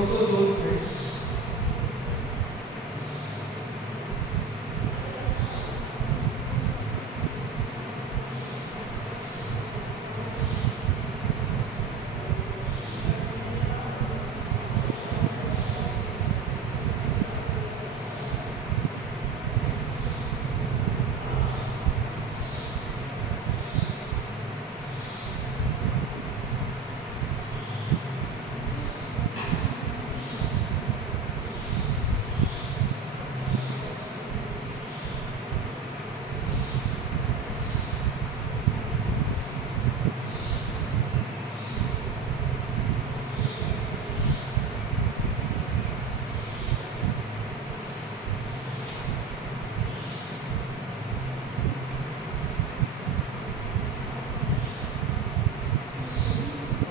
प्रोटोजोल्स हैं।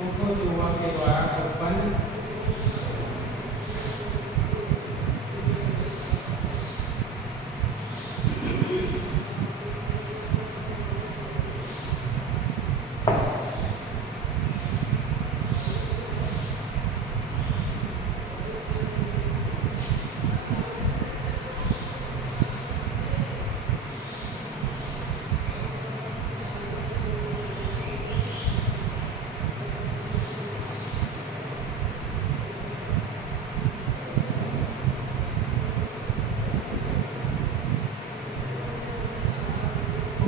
प्रोटोजोआ के द्वारा उत्पन्न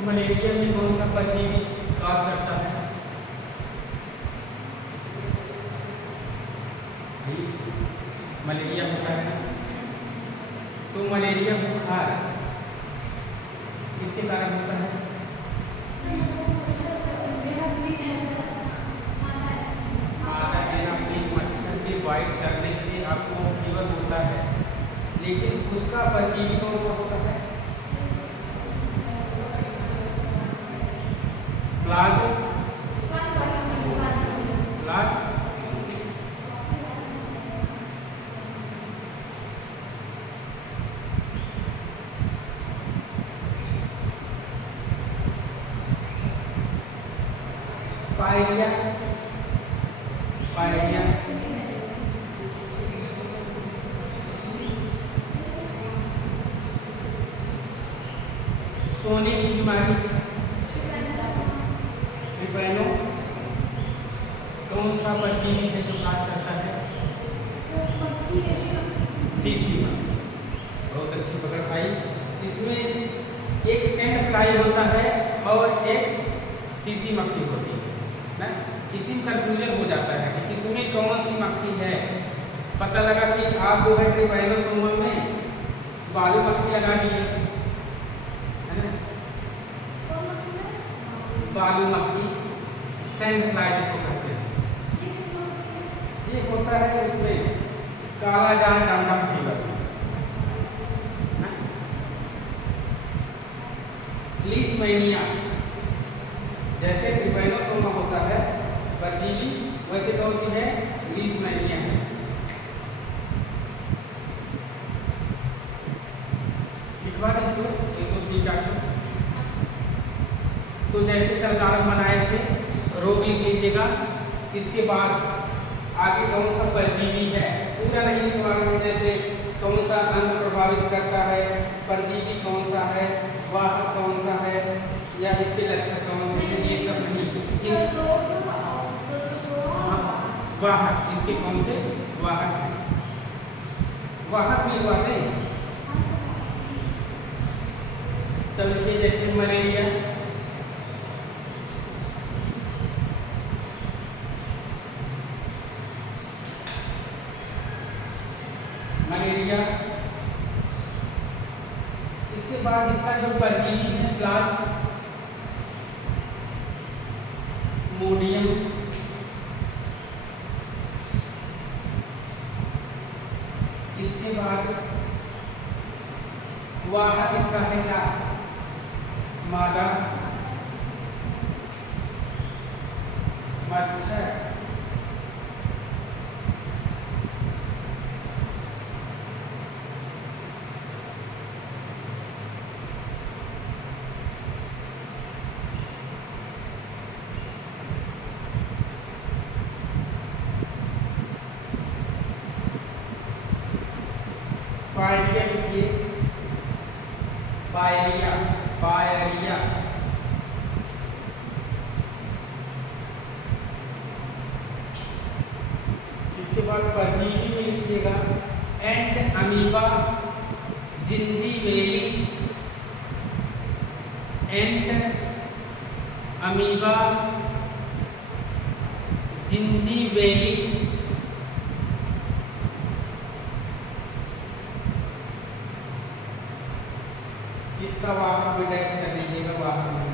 मलेरिया में कौन सा परजीवी काज करता है? मलेरिया होता है। तो मलेरिया बुखार किसके कारण होता है? मादा एनाफिलिस मच्छर के बाइट करने से आपको फीवर होता है, लेकिन उसका परजीवी कौन सा होता है? प्लाज पायरिया सोने की बीमारी ट्रिपैनो कौन सा परजीवी है जो काज करता है? सीसी मक्खी। बहुत अच्छी पकड़ पाई। इसमें एक सेंट फ्लाई होता है और एक सीसी मक्खी होती है ना। इसी में कंफ्यूजन हो जाता है कि किसमें कौन सी मक्खी है। पता लगा कि आप जो है ट्रिपैनोसोमा में बालू मक्खी लगा दिए, है ना। बालू मक्खी सैंड फ्लाई जिसको कहते हैं, ये होता है उसमें काला जान डंडा फीवर। लीशमैनिया जैसे ट्रिपैनोसोमा होता है परजीवी, वैसे कौन सी है? लीशमैनिया है। लिखवा दीजिए इसको 3-4। तो जैसे कल कारण बनाए थे रोग लिख लीजिएगा। इसके बाद आगे कौन सा परजीवी है पूरा नहीं लिखवा रहे हैं। जैसे कौन सा अंग प्रभावित करता है, परजीवी कौन सा है, वाहक कौन सा है, या इसके लक्षण कौन से हैं, ये सब नहीं। वाहक इसके कौन से वाहक हैं? वाहक भी लिखवाते हैं। तब लिखिए जैसे मलेरिया, इसके बाद इसका जो परजीवी है प्लाज मोडियम, इसके बाद वाहक इसका है क्या? मादा मच्छर। पायरिया लिखिए, पायरिया, पायरिया। इसके बाद परजीवी में लिखिएगा एंड अमीबा जिंजीवेलिस, एंड अमीबा जिंजीवेलिस। इसका वाहक भी डैश कर दीजिएगा, वाहक में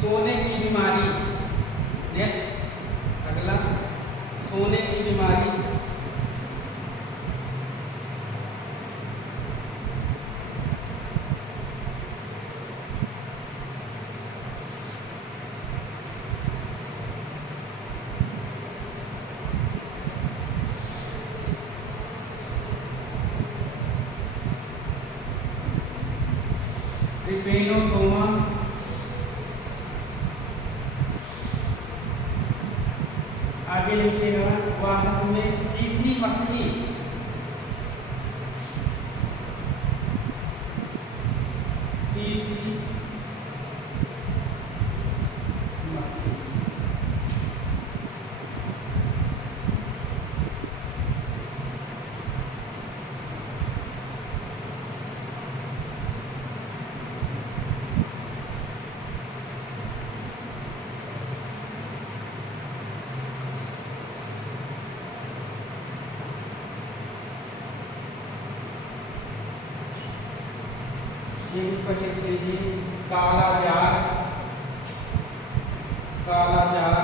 सोने की बीमारी। नेक्स्ट अगला सोने की बीमारी। ट्रिपेनोसोमा, आगे लिखिएगा वाहक में सीसी मक्खी, सीसी मक्खी। यहीं पर लिख लीजिए काला जार, काला जार।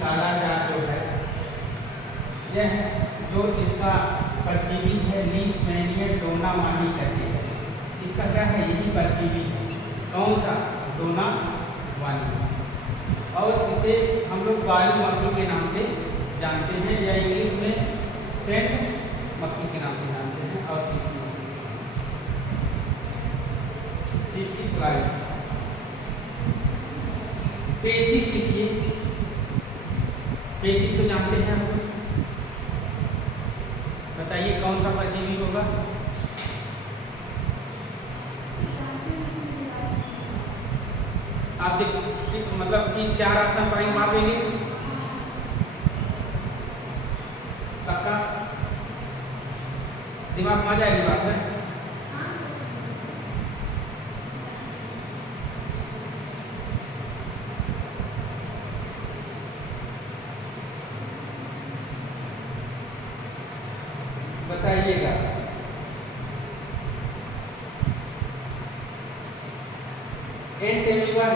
काला जार जो है यह जो इसका परजीवी है लीशमैनिया डोनामानी कहते हैं। इसका क्या है, यही परजीवी है। कौन सा, डोनामानी। और इसे हम लोग बालू मक्खी के नाम से जानते हैं, या इंग्लिश में सेंट मक्खी के नाम से जानते हैं। और सीसी मक्खी, सीसी फ्लाइज। पेचिस लिखिए, पेचिस तो जानते हैं आप लोग, बताइए कौन सा परजीवी होगा। आप मतलब कि 4 ऑप्शन पाएंगे, मार देंगे पक्का, दिमाग में आ जाएगी बात है। बताइएगा। एंट अमीबा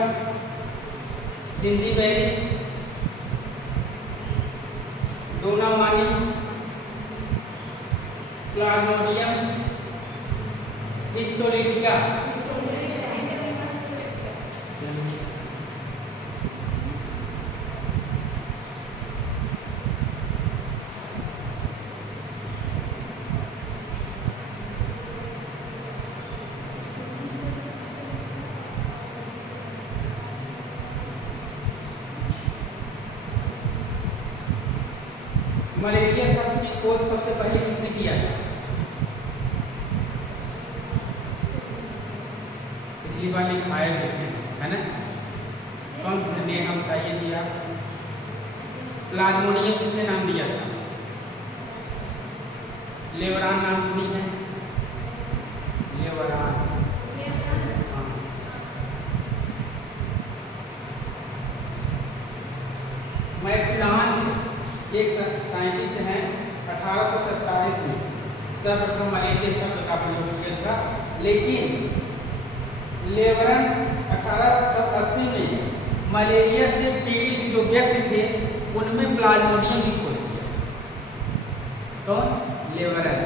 जिंजीवेलिस, डोनामानी, प्लाज्मोडियम हिस्टोरिटिका। मलेरिया शब्द की खोज सबसे पहले किसने किया है? पिछली बार लिखाए थे, है ना? कौन ने हम बताइए दिया? प्लाज्मोडियम किसने नाम दिया था? लेवरान नाम सुनी है? लेवरान, हाँ। सर्वप्रथम मलेरिया शब्द का प्रयोग किया था, लेकिन लेवरन 1880 में मलेरिया से पीड़ित जो व्यक्ति थे उनमें प्लाज्मोडियम की खोज किया। कौन? लेवरन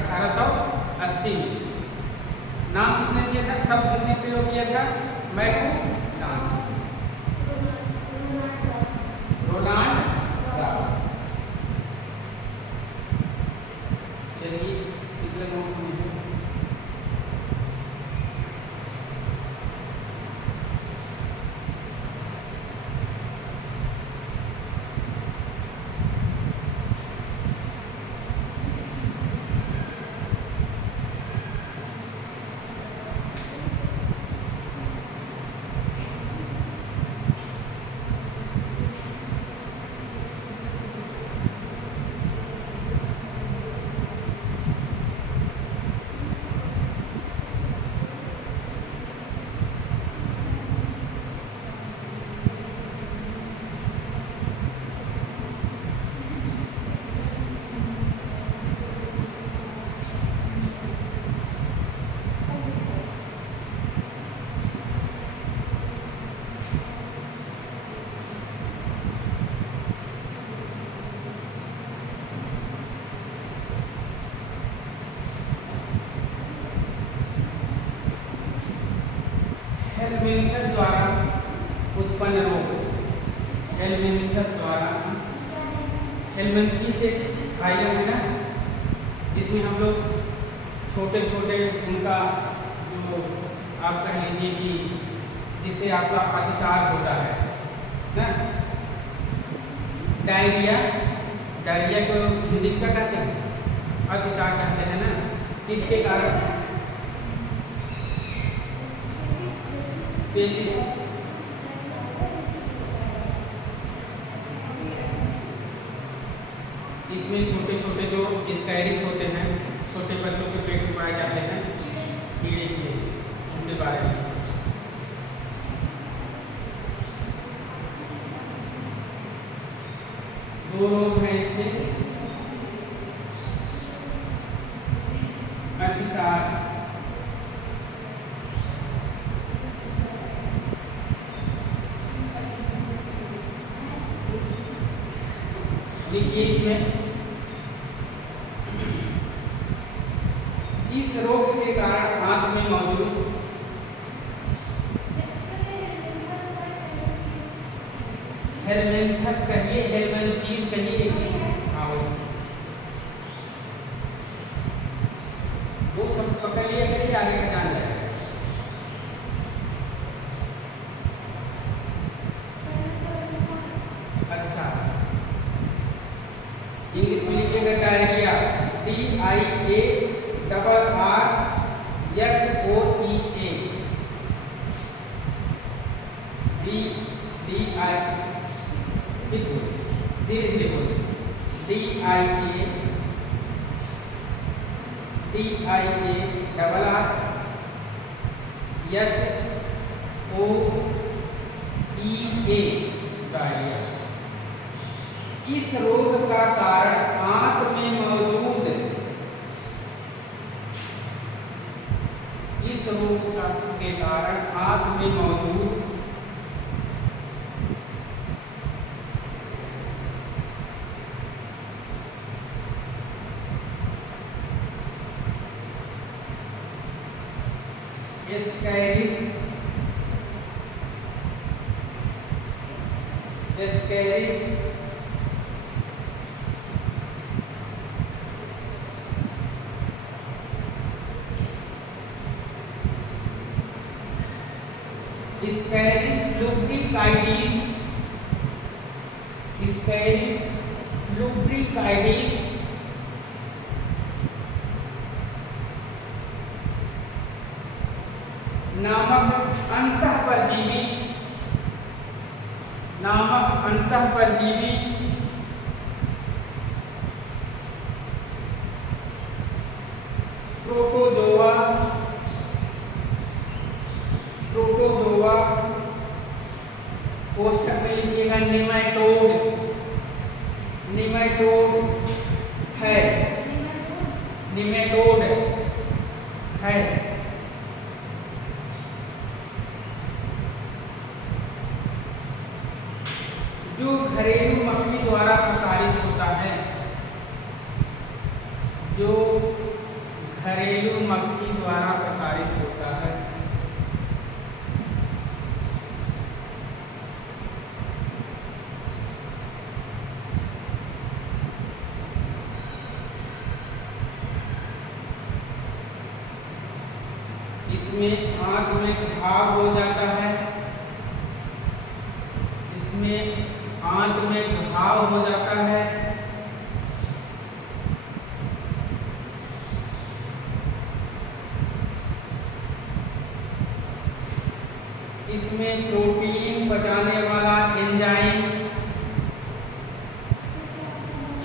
1880 में। नाम किसने दिया था, शब्द किसने प्रयोग किया था? मैक्यूलांस, रोनाल्ड रॉस। चलिए पिछले नोट्स में हेलमिंथस द्वारा उत्पन्न रोग। हेलमिंथस द्वारा, हेलमिंथीस एक फाइलम है ना, जिसमें हम लोग छोटे छोटे उनका जो आप कह लीजिए कि जिससे आपका अतिसार होता है ना, डायरिया, डायरिया को हिंदी में क्या कहते हैं? अतिसार कहते हैं ना। किसके कारण? इसमें छोटे छोटे जो स्कैरिस होते हैं, छोटे बच्चों के पेट में पाए जाते हैं कीड़े, उनके बारे में। दो रोग हैं इससे, अतिसार देखिए इसमें, इस रोग के कारण आंत में मौजूद हेलमिंथस कहिए, हेलमिंथीस कहिए, वो सब पकड़ लिया करिए, आगे का जान जाएगा। अच्छा, इंग्लिश में लिखिएगा डायरिया, DIARRHOEA, धीरे धीरे बोलिए, DIARRHOEA, डायरिया। इस रोग का कारण आंत में मौजूद, इस रोग के कारण आंत में मौजूद एस्कैरिस लुब्रिकाइडिस नामक अंतःपरजीवी प्रोटोजोआ कोष्ठक में लिखिएगा निमेटोड है, निमेटोड है। जो घरेलू मक्खी द्वारा प्रसारित होता है, जो घरेलू मक्खी द्वारा प्रसारित होता है। इसमें आंत में घाव हो जाता है, इसमें आंत में घाव हो जाता है, इसमें प्रोटीन पचाने वाला एंजाइम,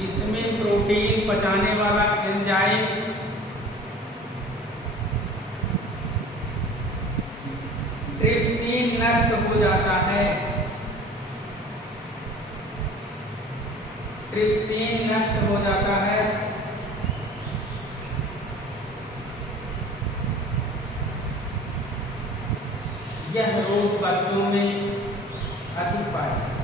इसमें प्रोटीन पचाने वाला एंजाइम ट्रिप्सिन नष्ट हो जाता है, ट्रिप्सिन नष्ट हो जाता है। यह रोग बच्चों में अधिक पाया जाता है।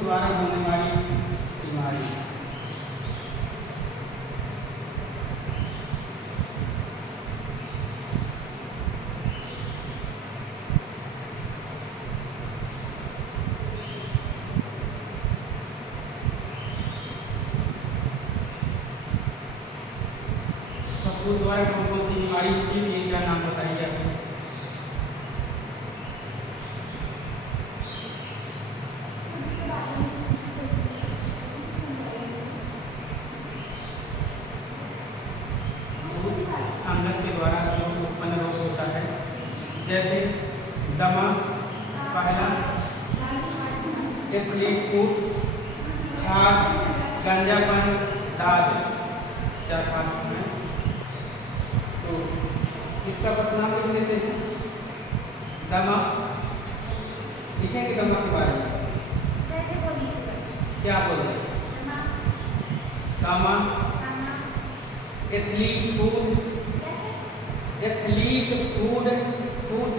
द्वारा होने वाली बीमारी, फफूंद द्वारा कौन सी बीमारी होती है, एक का नाम बताइए आप। फंगस के द्वारा जो उत्पन्न रोग होता है, जैसे दमा, पहला एथलीट फूट, खाज, गंजापन, दाद, 4-5 हैं। तो इसका बस नाम लिख लेते हैं। दमा लिखेंगे, दमा के बारे में क्या बोल रहे हैं? दमा, athlete food, athlete food, food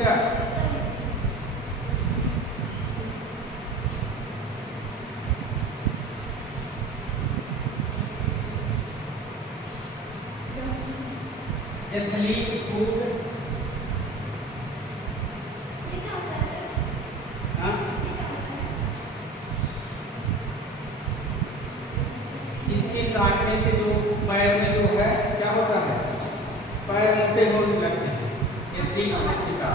athlete food, हाँ, इसके काटने से जो पैर में जो है क्या होता है, पैर मोटे होने लगते हैं। एथलीट फूड का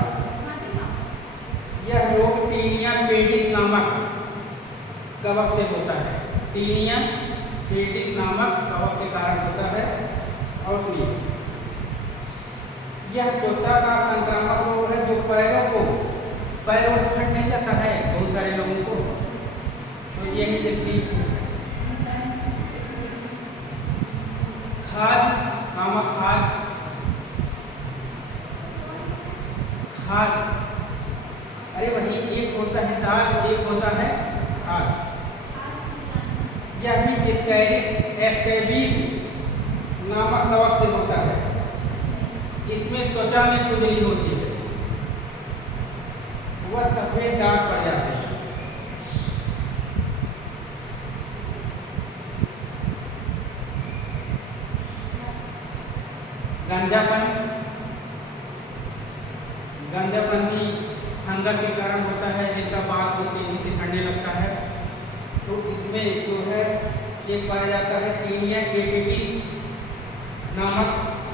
यह रोग टीनिया पेडिस नामक कवक से होता है। टीनिया पेडिस नामक कवक के कारण होता है। और सुनिए, यह त्वचा का संक्रामक रोग है जो पैरों को फट नहीं जाता है बहुत सारे लोगों को, तो यही एथलीट फूड है। खाज, कामक खाज, खाज, अरे वही एक होता है दाद, एक होता है खाज। यह भी स्कैबीज नामक कवक से होता है। इसमें त्वचा में खुजली होती है, वह सफेद दाग पड़ जाते हैं। गंजापन, गंजापन भी फंगस के कारण होता है, जिनका बाल को तेजी से झड़ने लगता है। तो इसमें जो है एक पाया जाता है टीनिया पेडिस नामक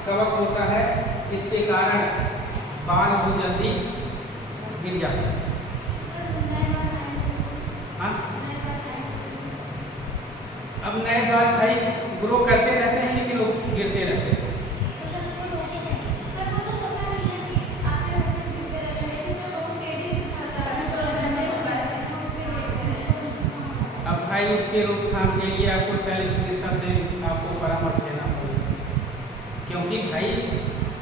कवक होता है, इसके कारण बाल बहुत जल्दी गिर जाता है। हाँ, अब नए बाल भाई ग्रो करते रहते हैं लेकिन वो गिरते रहते हैं। अब भाई उसके रोकथाम के लिए आपको शल्य चिकित्सा से आपको परामर्श लेना होगा, क्योंकि भाई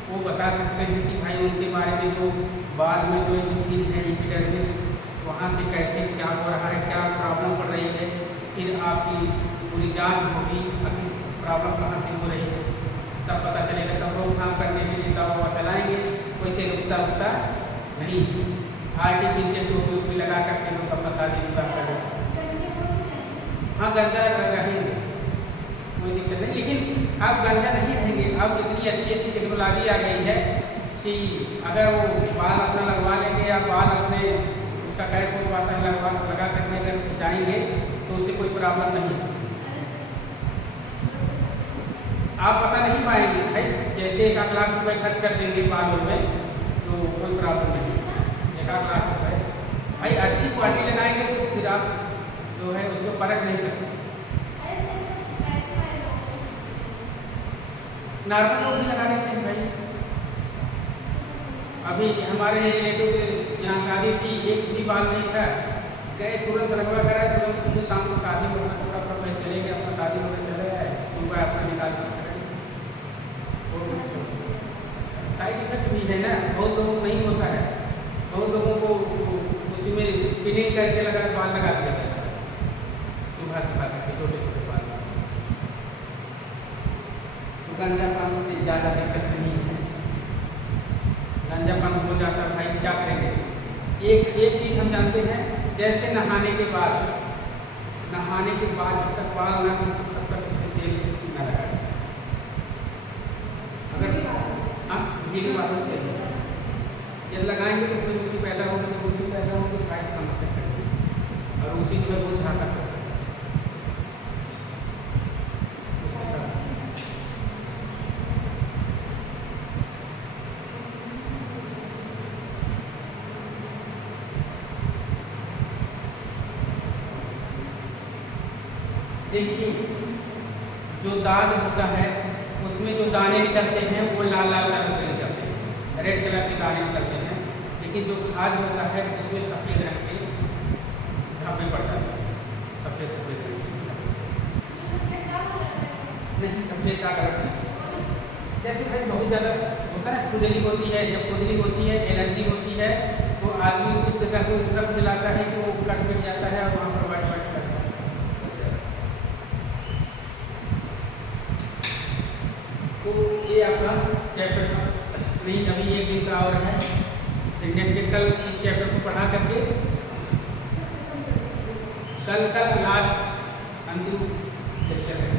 वो बता सकते हैं कि भाई उनके बारे में जो बाल में जो स्किन है एपिडर्मिस, वहाँ से कैसे क्या हो रहा है, क्या प्रॉब्लम पड़ रही है, फिर आपकी पूरी जांच होगी, अभी प्रॉब्लम कहाँ से हो रही है, तब पता चलेगा। तब रोकथाम करने के लिए दवा चलाएंगे, वैसे रुकता नहीं। आर्टिफिशियल टोपी लगा करके लोग अपना शादी विवाह करें। हाँ गंजा रहेंगे, कोई दिक्कत नहीं, लेकिन अब गंजा नहीं रहेंगे। अब इतनी अच्छी टेक्नोलॉजी आ गई है कि अगर वो बाल अपना लगवा लेंगे या बाल अपने उसका कैप लगवाता है लगा करके अगर जाएंगे तो उससे कोई प्रॉब्लम नहीं। आप पता नहीं पाएंगे भाई, जैसे 1 लाख रुपए खर्च कर देंगे बालों में तो कोई प्रॉब्लम नहीं। 1 लाख रुपए भाई अच्छी क्वालिटी लगाएंगे तो फिर आप जो है उसको परख नहीं सकते। नॉर्मल लोग भी लगा लेते हैं भाई। अभी हमारे रिलेटिव के यहाँ शादी थी, एक भी बाल नहीं था, गए तुरंत लगवा कराए, तुरंत शाम को शादी में थोड़ा पहले चले गए, अपना शादी में चले आए, सुबह अपना निकाल कर साइड इफेक्ट भी है ना, बहुत लोगों को नहीं होता है, बहुत लोगों को उसी में पिनिंग करके लगा बाल लगा दिया जाता है, छोटे छोटे बाल। तो गंजापन से ज़्यादा दिक्कत नहीं है। गंजापन हो जाता है भाई, क्या करेंगे? एक चीज़ हम जानते हैं, जैसे नहाने के बाद जब तक बाल ना सूखे तब तक उसमें तेल न लगाए। अगर हाँ गीले बालों पे जब लगाएंगे तो उसमें रूसी पैदा होगी, तो रूसी पैदा होगी भाई समस्या करेगी, और उसी जो है बहुत घातक होता है। देखिए जो दाग होता है उसमें जो दाने निकलते हैं वो लाल कलर के निकलते हैं, रेड कलर के दाने निकलते हैं, लेकिन जो खाज होता है उसमें सफ़ेद रंग के धब्बे पड़ जाते हैं, सफ़ेद रंग के नहीं, सफ़ेद दाग अलग चाहिए। जैसे भाई बहुत ज़्यादा होता है, खुजली होती है, जब खुजली होती है, एलर्जी होती है, तो आदमी उस जगह को इतना खुजलाता है कि वो कट मिट जाता है और वहाँ पर वाइट करता है। तो ये आपका चैप्टर नहीं, अभी 1 दिन का और है, कल इस चैप्टर को पढ़ा करके कल लास्ट अंतिम लेक्चर है।